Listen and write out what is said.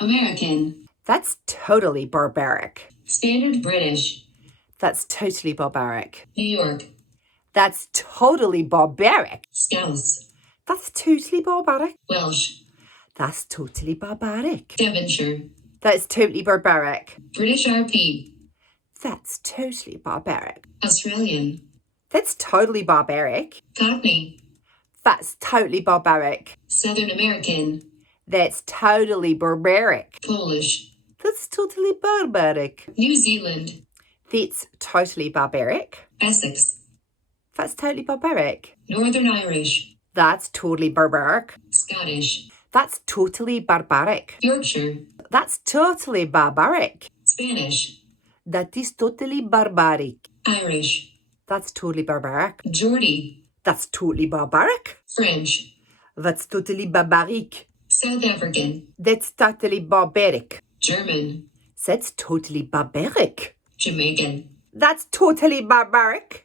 American. That's totally barbaric. Standard British. That's totally barbaric. New York. That's totally barbaric. Scouse. That's totally barbaric. Welsh. That's totally barbaric. Devonshire. That's totally barbaric. British RP. That's totally barbaric. Australian. That's totally barbaric. Cockney. That's totally barbaric. Southern American. That's totally barbaric. Polish. That's totally barbaric. New Zealand. That's totally barbaric. Essex. That's totally barbaric. Northern Irish. That's totally barbaric. Scottish. That's totally barbaric. Yorkshire. That's totally barbaric. Spanish. That is totally barbaric. Irish. That's totally barbaric. Geordie. That's totally barbaric. French. That's totally barbaric. South African. That's totally barbaric. German. That's totally barbaric. Jamaican. That's totally barbaric.